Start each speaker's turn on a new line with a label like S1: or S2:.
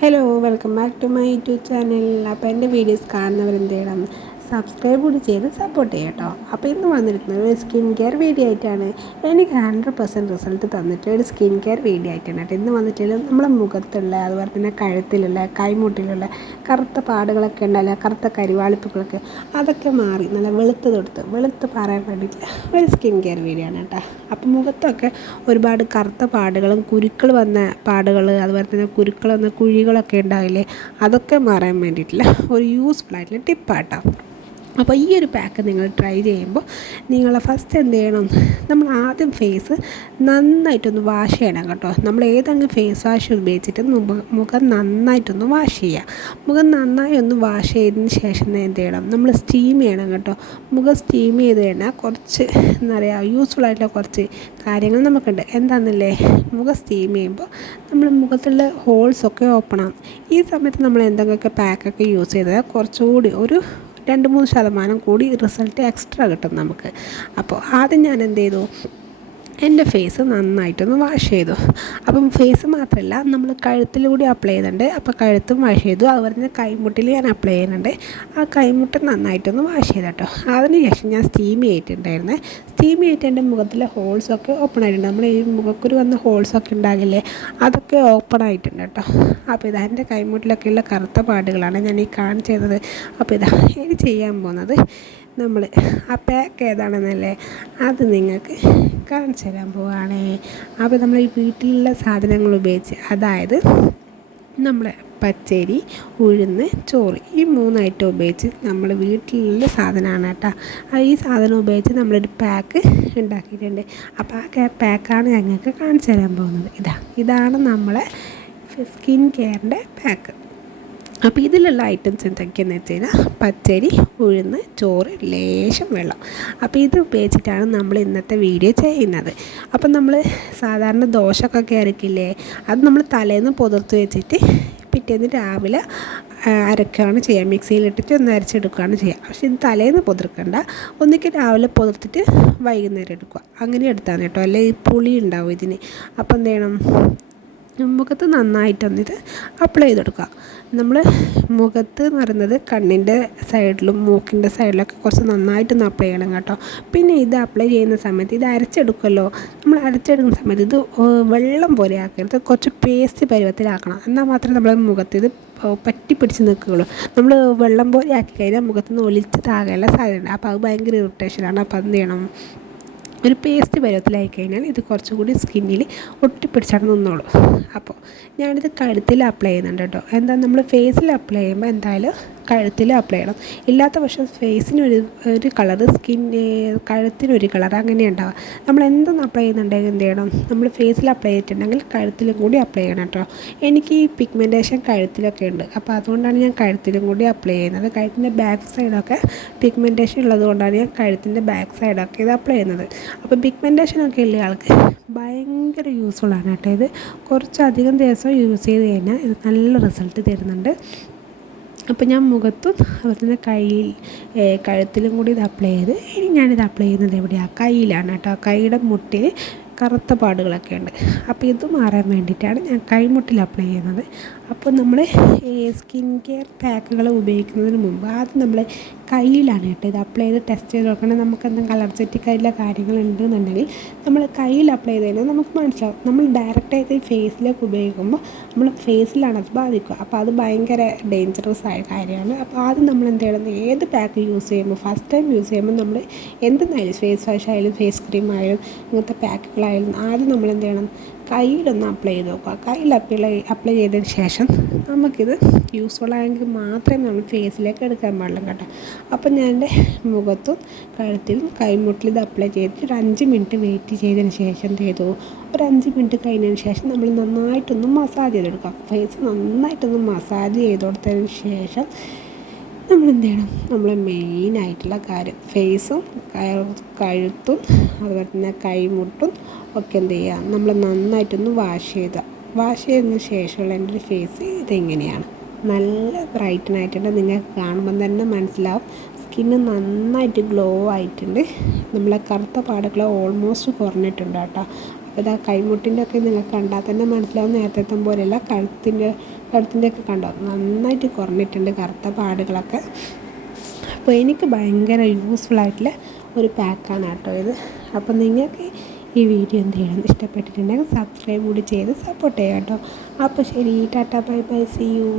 S1: Hello welcome back to my YouTube channel അപ്പോൾ എന്റെ videos കാണുന്നവർ എന്ത് ചെയ്യണം? സബ്സ്ക്രൈബ് കൂടി ചെയ്ത് സപ്പോർട്ട് ചെയ്യാം കേട്ടോ അപ്പോൾ ഇന്ന് വന്നിരിക്കുന്നത് ഒരു സ്കിൻ കെയർ വീഡിയോ ആയിട്ടാണ്. എനിക്ക് ഹൺഡ്രഡ് പെർസെന്റ് റിസൾട്ട് തന്നിട്ട് ഒരു സ്കിൻ കെയർ വീഡിയോ ആയിട്ടാണ് കേട്ടോ ഇന്ന് വന്നിട്ടുള്ള നമ്മുടെ മുഖത്തുള്ള അതുപോലെ തന്നെ കഴുത്തിലുള്ള കൈമുട്ടിലുള്ള കറുത്ത പാടുകളൊക്കെ ഉണ്ടല്ലോ കറുത്ത കരിവാളിപ്പുകളൊക്കെ അതൊക്കെ മാറി നല്ല വെളുത്ത് തൊടുത്ത് വെളുത്ത് പറയാൻ വേണ്ടിയിട്ടുള്ള ഒരു സ്കിൻ കെയർ വീഡിയോ ആണ് കേട്ടോ അപ്പോൾ മുഖത്തൊക്കെ ഒരുപാട് കറുത്ത പാടുകളും കുരുക്കൾ വന്ന പാടുകൾ അതുപോലെ തന്നെ കുരുക്കൾ വന്ന കുഴികളൊക്കെ ഉണ്ടാവില്ലേ അതൊക്കെ മാറാൻ വേണ്ടിയിട്ടുള്ള ഒരു യൂസ്ഫുൾ ആയിട്ടുള്ള ടിപ്പാട്ടോ അപ്പോൾ ഈ ഒരു പാക്ക് നിങ്ങൾ ട്രൈ ചെയ്യുമ്പോൾ നിങ്ങൾ ഫസ്റ്റ് എന്ത് ചെയ്യണം? നമ്മൾ ആദ്യം ഫേസ് നന്നായിട്ടൊന്ന് വാഷ് ചെയ്യണം കേട്ടോ. നമ്മൾ ഏതെങ്കിലും ഫേസ് വാഷ് ഉപയോഗിച്ചിട്ട് മുഖം നന്നായിട്ടൊന്ന് വാഷ് ചെയ്യുക. മുഖം നന്നായി ഒന്ന് വാഷ് ചെയ്തതിന് ശേഷം എന്ത് ചെയ്യണം? നമ്മൾ സ്റ്റീം ചെയ്യണം കേട്ടോ. മുഖം സ്റ്റീം ചെയ്ത് കഴിഞ്ഞാൽ കുറച്ച് എന്താ പറയുക യൂസ്ഫുൾ ആയിട്ടുള്ള കുറച്ച് കാര്യങ്ങൾ നമുക്കുണ്ട്. എന്താണെന്നല്ലേ മുഖം സ്റ്റീം ചെയ്യുമ്പോൾ നമ്മൾ മുഖത്തുള്ള ഹോൾസൊക്കെ ഓപ്പൺ ആകും ഈ സമയത്ത് നമ്മൾ എന്തെങ്കിലുമൊക്കെ പാക്കൊക്കെ യൂസ് ചെയ്താൽ കുറച്ചുകൂടി ഒരു രണ്ട് മൂന്ന് ശതമാനം കൂടി റിസൾട്ട് എക്സ്ട്രാ കിട്ടും നമുക്ക്. അപ്പോൾ ആദ്യം ഞാൻ എന്ത് ചെയ്തു? എന്റെ ഫേസ് നന്നായിട്ടൊന്ന് വാഷ് ചെയ്തു. അപ്പം ഫേസ് മാത്രമല്ല നമ്മൾ കഴുത്തിലൂടെ അപ്ലൈ ചെയ്യുന്നുണ്ട്. അപ്പോൾ കഴുത്തും വാഷ് ചെയ്തു. അതുപോലെ തന്നെ കൈമുട്ടിൽ ഞാൻ അപ്ലൈ ചെയ്യുന്നുണ്ട്. ആ കൈമുട്ട് നന്നായിട്ടൊന്ന് വാഷ് ചെയ്തു കേട്ടോ. അതിന് ശേഷം ഞാൻ സ്റ്റീം ചെയ്തിട്ടുണ്ടായിരുന്നേ. ചെയ്തിട്ട് എന്റെ മുഖത്തിലെ ഹോൾസൊക്കെ ഓപ്പൺ ആയിട്ടുണ്ട്. നമ്മൾ ഈ മുഖക്കുരു വന്ന ഹോൾസൊക്കെ ഉണ്ടാകില്ലേ അതൊക്കെ ഓപ്പൺ ആയിട്ടുണ്ട് കേട്ടോ. അപ്പോൾ ഇതാ എന്റെ കൈമുട്ടിലൊക്കെയുള്ള കറുത്ത പാടുകളാണ് ഞാൻ ഈ കാണിച്ചത് അപ്പോൾ ഇതാ ഇത് ചെയ്യാൻ പോകുന്നത് നമ്മൾ ആ പാക്ക് ഏതാണെന്നല്ലേ അത് നിങ്ങൾക്ക് കാണിച്ചു തരാൻ പോവുകയാണേ. അപ്പോൾ നമ്മൾ ഈ വീട്ടിലുള്ള സാധനങ്ങൾ ഉപയോഗിച്ച് അതായത് നമ്മളെ പച്ചരി ഉഴുന്ന് ചോറ് ഈ മൂന്ന് ഐറ്റം ഉപയോഗിച്ച് നമ്മൾ വീട്ടിലുള്ള സാധനമാണ് കേട്ടോ. ഈ സാധനം ഉപയോഗിച്ച് നമ്മളൊരു പാക്ക് ഉണ്ടാക്കിയിട്ടുണ്ട്. അപ്പോൾ ആ പാക്കാണ് ഞങ്ങൾക്ക് കാണിച്ചു തരാൻ പോകുന്നത്. ഇതാ ഇതാണ് നമ്മളെ സ്കിൻ കെയറിന്റെ പാക്ക് അപ്പോൾ ഇതിലുള്ള ഐറ്റംസ് എന്തൊക്കെയാണെന്ന് വെച്ച് കഴിഞ്ഞാൽ പച്ചരി ഉഴുന്ന് ചോറ് ലേശം വെള്ളം. അപ്പോൾ ഇത് ഉപയോഗിച്ചിട്ടാണ് നമ്മൾ ഇന്നത്തെ വീഡിയോ ചെയ്യുന്നത്. അപ്പം നമ്മൾ സാധാരണ ദോശക്കൊക്കെ അരക്കില്ലേ അത് നമ്മൾ തലേന്ന് പുതിർത്ത് വെച്ചിട്ട് പിറ്റേന്ന് രാവിലെ അരക്കുകയാണ് ചെയ്യുക മിക്സിയിലിട്ടിട്ട് ഒന്ന് അരച്ചെടുക്കുകയാണ് ചെയ്യുക പക്ഷെ ഇത് തലേന്ന് പുതിർക്കണ്ട. ഒന്നിക്ക് രാവിലെ പുതിർത്തിട്ട് വൈകുന്നേരം എടുക്കുക. അങ്ങനെ എടുത്താൽ കേട്ടോ. അല്ലെ? ഈ പുളി ഉണ്ടാവും ഇതിന്. അപ്പോൾ എന്ത് ചെയ്യണം? മുഖത്ത് നന്നായിട്ടൊന്നിത് അപ്ലൈ ചെയ്ത് കൊടുക്കുക നമ്മൾ മുഖത്ത് എന്ന് പറയുന്നത് കണ്ണിന്റെ സൈഡിലും മൂക്കിന്റെ സൈഡിലൊക്കെ കുറച്ച് നന്നായിട്ടൊന്ന് അപ്ലൈ ചെയ്യണം കേട്ടോ. പിന്നെ ഇത് അപ്ലൈ ചെയ്യുന്ന സമയത്ത് ഇത് അരച്ചെടുക്കുമല്ലോ. നമ്മൾ അരച്ചെടുക്കുന്ന സമയത്ത് ഇത് വെള്ളം പോലെ ആക്കരുത്. കുറച്ച് പേസ്റ്റ് പരുവത്തിലാക്കണം. എന്നാൽ മാത്രമേ നമ്മൾ മുഖത്ത് ഇത് പറ്റി പിടിച്ച് നിൽക്കുകയുള്ളൂ. നമ്മൾ വെള്ളം പോലെ ആക്കി കഴിഞ്ഞാൽ മുഖത്ത് നിന്ന് ഒലിച്ച് സാധ്യതയുണ്ട്. അപ്പോൾ അത് ഭയങ്കര ഇറിറ്റേഷനാണ് അപ്പോൾ എന്ത് ചെയ്യണം? ഒരു പേസ്റ്റ് പരുവത്തിലായി കഴിഞ്ഞാൽ ഇത് കുറച്ചും കൂടി സ്കിന്നിൽ ഒട്ടിപ്പിടിച്ചാണ് നിന്നോളൂ. അപ്പോൾ ഞാനിത് കഴുത്തിൽ അപ്ലൈ ചെയ്യുന്നുണ്ട് കേട്ടോ. എന്താ നമ്മൾ ഫേസിൽ അപ്ലൈ ചെയ്യുമ്പോൾ എന്തായാലും കഴുത്തിൽ അപ്ലൈ ചെയ്യണം. ഇല്ലാത്ത പക്ഷം ഫേസിനൊരു ഒരു കളർ സ്കിൻ കഴുത്തിനൊരു കളർ അങ്ങനെ ഉണ്ടാവുക നമ്മൾ എന്തൊന്ന് അപ്ലൈ ചെയ്യുന്നുണ്ടെങ്കിൽ എന്ത് ചെയ്യണം? നമ്മൾ ഫേസിൽ അപ്ലൈ ചെയ്തിട്ടുണ്ടെങ്കിൽ കഴുത്തിലും കൂടി അപ്ലൈ ചെയ്യണം കേട്ടോ. എനിക്ക് ഈ പിഗ്മെന്റേഷൻ കഴുത്തിലൊക്കെ ഉണ്ട്. അപ്പോൾ അതുകൊണ്ടാണ് ഞാൻ കഴുത്തിലും കൂടി അപ്ലൈ ചെയ്യുന്നത്. കഴുത്തിന്റെ ബാക്ക് സൈഡൊക്കെ പിഗ്മെന്റേഷൻ ഉള്ളത് കൊണ്ടാണ് ഞാൻ കഴുത്തിന്റെ ബാക്ക് സൈഡൊക്കെ ഇത് അപ്ലൈ ചെയ്യുന്നത്. അപ്പോൾ പിഗ്മെന്റേഷൻ ഒക്കെ ഉള്ള ആൾക്ക് ഭയങ്കര ആണ് കേട്ടോ ഇത്. കുറച്ചധികം ദിവസം യൂസ് ചെയ്ത് കഴിഞ്ഞാൽ ഇത് നല്ല റിസൾട്ട് തരുന്നുണ്ട്. അപ്പോൾ ഞാൻ മുഖത്തും അതുപോലെ തന്നെ കയ്യിൽ കഴുത്തിലും കൂടി ഇത് അപ്ലൈ ചെയ്ത് ഇനി ഞാനിത് അപ്ലൈ ചെയ്യുന്നത് എവിടെയാണ് കയ്യിലാണ് കേട്ടോ. കൈയുടെ മുട്ടിൽ കറുത്ത പാടുകളൊക്കെ ഉണ്ട്. അപ്പോൾ ഇത് മാറാൻ വേണ്ടിയിട്ടാണ് ഞാൻ കൈമുട്ടിൽ അപ്ലൈ ചെയ്യുന്നത്. അപ്പോൾ നമ്മൾ സ്കിൻ കെയർ പാക്കുകൾ ഉപയോഗിക്കുന്നതിന് മുമ്പ് ആദ്യം നമ്മൾ കയ്യിലാണ് കേട്ടോ ഇത് അപ്ലൈ ചെയ്ത് ടെസ്റ്റ് ചെയ്ത് നോക്കണം. നമുക്ക് എന്തെങ്കിലും അലർജറ്റിക്കായിട്ടുള്ള കാര്യങ്ങൾ ഉണ്ടെന്നുണ്ടെങ്കിൽ നമ്മൾ കയ്യിൽ അപ്ലൈ ചെയ്ത് കഴിഞ്ഞാൽ നമുക്ക് മനസ്സിലാവും. നമ്മൾ ഡയറക്റ്റായിട്ട് ഫേസിലേക്ക് ഉപയോഗിക്കുമ്പോൾ നമ്മൾ ഫേസിലാണ് അത് ബാധിക്കുക. അപ്പോൾ അത് ഭയങ്കര ഡേഞ്ചറസ് ആയ കാര്യമാണ്. അപ്പോൾ ആദ്യം നമ്മൾ എന്ത് ചെയ്യണം? ഏത് പാക്ക് യൂസ് ചെയ്യുമ്പോൾ ഫസ്റ്റ് ടൈം യൂസ് ചെയ്യുമ്പോൾ നമ്മൾ എന്തെന്നായാലും ഫേസ് വാഷ് ആയാലും ഫേസ് ക്രീം ആയാലും ഇങ്ങനത്തെ പാക്കുകളായാലും ആദ്യം നമ്മൾ എന്ത് ചെയ്യണം? കയ്യിലൊന്ന് അപ്ലൈ ചെയ്ത് നോക്കുക. കയ്യിൽ അപ്ലൈ അപ്ലൈ ചെയ്തതിന് ശേഷം നമുക്കിത് യൂസ്ഫുൾ ആയെങ്കിൽ മാത്രമേ നമ്മൾ ഫേസിലേക്ക് എടുക്കാൻ പാടുള്ളൂ കേട്ടോ. അപ്പം ഞാൻ എന്റെ മുഖത്തും കഴുത്തിലും കൈമുട്ടിലും ഇത് അപ്ലൈ ചെയ്തിട്ട് ഒരു അഞ്ച് മിനിറ്റ് വെയിറ്റ് ചെയ്തതിന് ശേഷം ചെയ്തു ഒരു അഞ്ച് മിനിറ്റ് കഴിഞ്ഞതിന് ശേഷം നമ്മൾ നന്നായിട്ടൊന്ന് മസാജ് ചെയ്തെടുക്കുക. ഫേസ് നന്നായിട്ടൊന്ന് മസാജ് ചെയ്ത് കൊടുത്തതിന് ശേഷം നമ്മൾ എന്ത് ചെയ്യണം നമ്മൾ മെയിനായിട്ടുള്ള കാര്യം ഫേസും കഴുത്തും അതുപോലെ തന്നെ കൈമുട്ടും ഒക്കെ എന്ത് ചെയ്യുക നമ്മൾ നന്നായിട്ടൊന്ന് വാഷ് ചെയ്ത. വാഷ് ചെയ്തതിന് ശേഷമുള്ള എന്റെ ഒരു ഫേസ് ഇതെങ്ങനെയാണ്? നല്ല ബ്രൈറ്റനായിട്ടുണ്ട് നിങ്ങൾക്ക് കാണുമ്പം തന്നെ മനസ്സിലാവും. സ്കിന്ന് നന്നായിട്ട് ഗ്ലോ ആയിട്ടുണ്ട്. നമ്മളെ കറുത്ത പാടുകൾ ഓൾമോസ്റ്റ് കുറഞ്ഞിട്ടുണ്ട് കേട്ടോ. അപ്പോൾ ഇതാ കൈമുട്ടിന്റെ ഒക്കെ നിങ്ങൾക്ക് കണ്ടാൽ തന്നെ മനസ്സിലാവും നേരത്തെ പോലെയല്ല കഴുത്തിന്റെ കഴുത്തിന്റെ ഒക്കെ കണ്ടോ? നന്നായിട്ട് കുറഞ്ഞിട്ടുണ്ട് കറുത്ത പാടുകളൊക്കെ. അപ്പോൾ എനിക്ക് ഭയങ്കര യൂസ്ഫുൾ ആയിട്ടുള്ള ഒരു പാക്കാണ് കേട്ടോ ഇത്. അപ്പോൾ നിങ്ങൾക്ക് ഈ വീഡിയോ എന്ത് ചെയ്യണം ഇഷ്ടപ്പെട്ടിട്ടുണ്ടെങ്കിൽ സബ്സ്ക്രൈബ് കൂടി ചെയ്ത് സപ്പോർട്ട് ചെയ്യാം കേട്ടോ. അപ്പോൾ ശരി tata bye bye see you